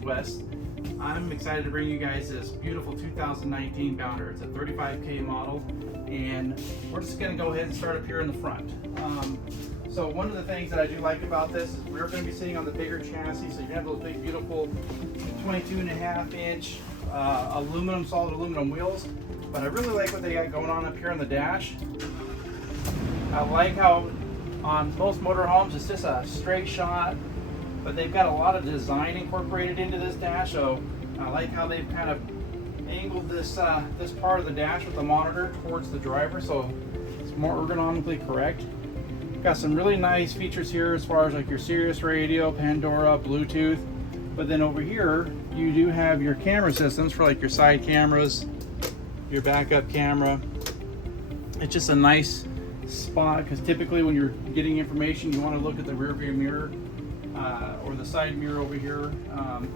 Transwest. I'm excited to bring you guys this beautiful 2019 Bounder. It's a 35K model, and we're just going to go ahead and start up here in the front. So one of the things that I do like about this is we're going to be sitting on the bigger chassis, so you have those big beautiful 22.5-inch solid aluminum wheels. But I really like what they got going on up here on the dash. I like how on most motorhomes it's just a straight shot, but they've got a lot of design incorporated into this dash. So I like how they've kind of angled this this part of the dash with the monitor towards the driver, so it's more ergonomically correct. Got some really nice features here as far as like your Sirius radio, Pandora, Bluetooth. But then over here you do have your camera systems for like your side cameras, your backup camera. It's just a nice spot because typically when you're getting information you want to look at the rear view mirror or the side mirror over here.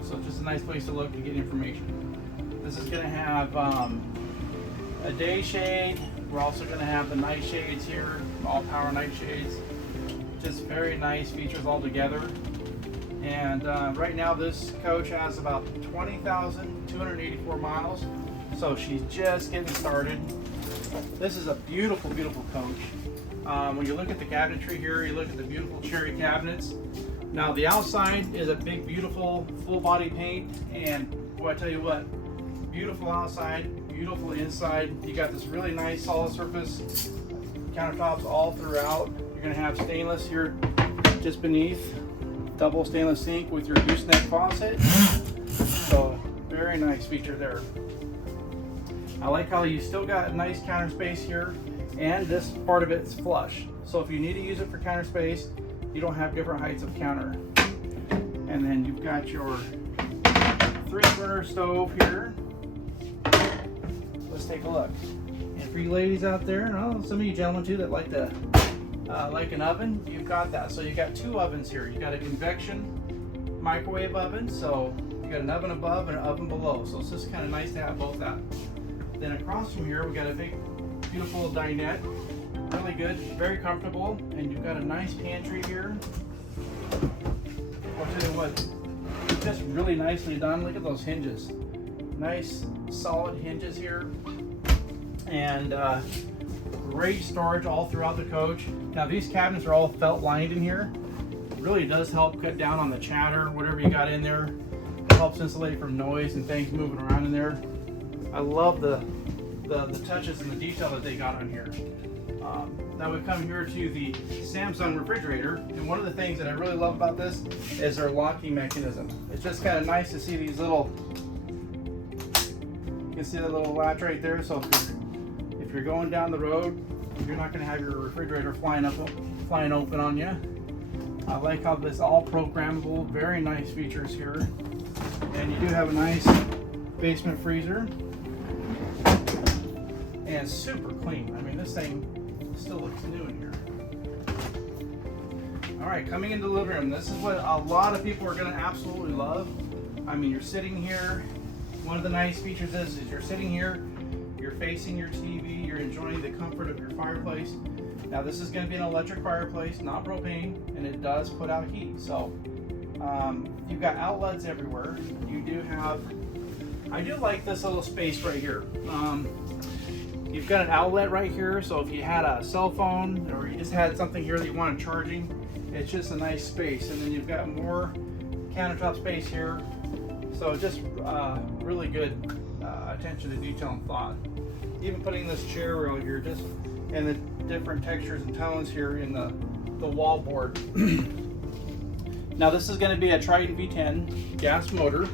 So it's just a nice place to look to get information. This is going to have a day shade. We're also going to have the night shades here, all power night shades. Just very nice features all together. And right now this coach has about 20,284 miles. So she's just getting started. This is a beautiful, beautiful coach. When you look at the cabinetry here, you look at the beautiful cherry cabinets. Now the outside is a big, beautiful, full body paint. And boy, I tell you what, beautiful outside, beautiful inside. You got this really nice solid surface countertops all throughout. You're gonna have stainless here just beneath, double stainless sink with your gooseneck faucet. So very nice feature there. I like how you still got nice counter space here, and this part of it's flush. So if you need to use it for counter space, you don't have different heights of counter. And then you've got your 3-burner stove here. Let's take a look. And for you ladies out there, and some of you gentlemen too that like to like an oven, you've got that. So you got 2 ovens here. You got a convection microwave oven, so you got an oven above and an oven below. So it's just kind of nice to have both that. Then across from here, we got a big, beautiful dinette. Really good, very comfortable, and you've got a nice pantry here. I'll tell you what, just really nicely done. Look at those hinges. Nice, solid hinges here, and great storage all throughout the coach. Now these cabinets are all felt lined in here. It really does help cut down on the chatter, whatever you got in there. It helps insulate from noise and things moving around in there. I love the touches and the detail that they got on here. Now we come here to the Samsung refrigerator, and one of the things that I really love about this is their locking mechanism. It's just kind of nice to see these little, you can see that little latch right there. So if you're going down the road, you're not going to have your refrigerator flying open on you. I like how this all programmable, very nice features here. And you do have a nice basement freezer. And super clean. I mean, this thing still looks new in here. All right, coming into the living room, this is what a lot of people are going to absolutely love. I mean, you're sitting here. One of the nice features is you're sitting here, you're facing your TV, you're enjoying the comfort of your fireplace. Now this is going to be an electric fireplace, not propane, and it does put out heat. So you've got outlets everywhere. You do have, I do like this little space right here. You've got an outlet right here, so if you had a cell phone or you just had something here that you wanted charging, it's just a nice space. And then you've got more countertop space here. So just really good attention to detail and thought. Even putting this chair rail here, just and the different textures and tones here in the wall board. Now this is going to be a Triton V10 gas motor.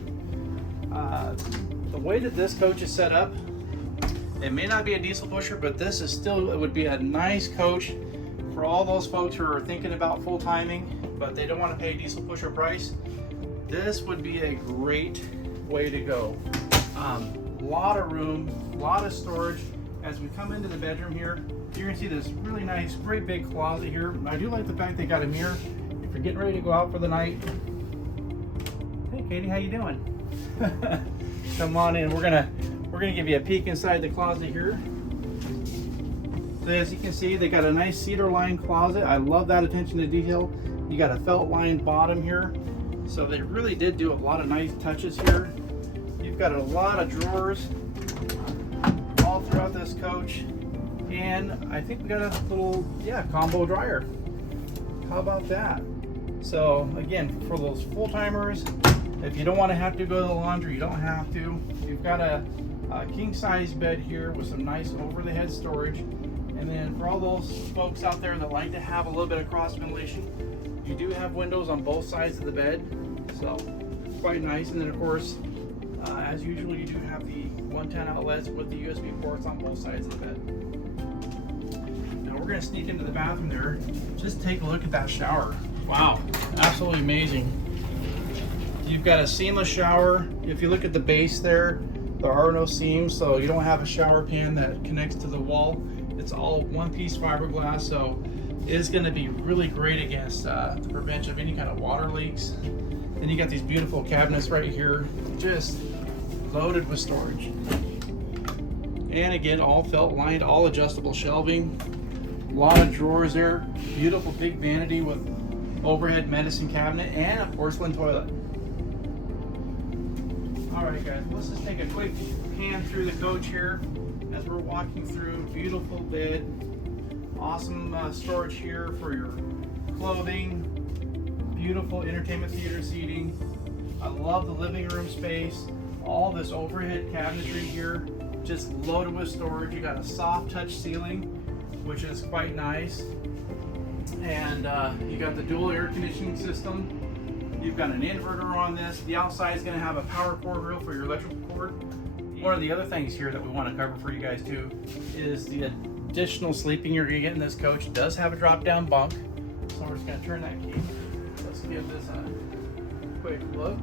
The way that this coach is set up, it may not be a diesel pusher, but this is still, it would be a nice coach for all those folks who are thinking about full timing, but they don't want to pay a diesel pusher price. This would be a great way to go. Lot of room, lot of storage. As we come into the bedroom here, you're gonna see this really nice, great big closet here. I do like the fact they got a mirror. If you're getting ready to go out for the night, hey Katie, how you doing? Come on in. We're gonna give you a peek inside the closet here. So as you can see, they got a nice cedar lined closet. I love that attention to detail. You got a felt lined bottom here. So they really did do a lot of nice touches here. You've got a lot of drawers all throughout this coach. And I think we got a little, yeah, combo dryer. How about that? So again, for those full-timers, if you don't want to have to go to the laundry, you don't have to. You've got a king size bed here with some nice over the head storage. And then for all those folks out there that like to have a little bit of cross ventilation, you do have windows on both sides of the bed, so quite nice. And then of course, as usual, you do have the 110 outlets with the USB ports on both sides of the bed. Now we're gonna sneak into the bathroom there. Just take a look at that shower. Wow, absolutely amazing. You've got a seamless shower. If you look at the base there are no seams, so you don't have a shower pan that connects to the wall. It's all one-piece fiberglass, so it is going to be really great against the prevention of any kind of water leaks. And you got these beautiful cabinets right here, just loaded with storage. And again, all felt lined, all adjustable shelving. A lot of drawers there. Beautiful big vanity with overhead medicine cabinet and a porcelain toilet. All right, guys, let's just take a quick pan through the coach here as we're walking through. Beautiful bed, awesome storage here for your clothing, beautiful entertainment theater seating. I love the living room space, all this overhead cabinetry here, just loaded with storage. You got a soft touch ceiling, which is quite nice. And you got the dual air conditioning system. You've got an inverter on this. The outside is going to have a power cord rail for your electrical cord. One of the other things here that we want to cover for you guys too is the additional sleeping you're going to get in this coach. It does have a drop down bunk. So we're just going to turn that key. Let's give this a quick look.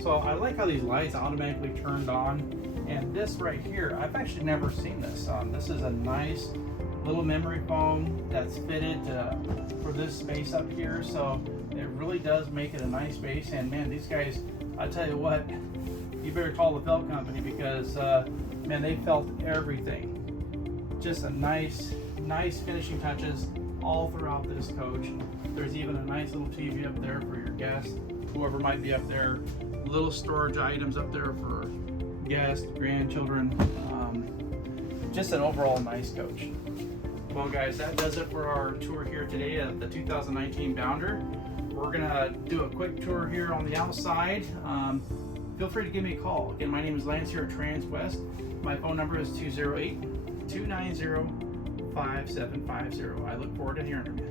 So I like how these lights automatically turned on. And this right here, I've actually never seen this. This is a nice little memory foam that's fitted for this space up here, so it really does make it a nice space. And man, these guys, I tell you what, you better call the felt company because man, they felt everything. Just a nice finishing touches all throughout this coach. There's even a nice little TV up there for your guests, whoever might be up there. Little storage items up there for guests, grandchildren. Just an overall nice coach. Well guys, that does it for our tour here today of the 2019 Bounder. We're gonna do a quick tour here on the outside. Feel free to give me a call. Again, my name is Lance here at Transwest. My phone number is 208-290-5750. I look forward to hearing from you.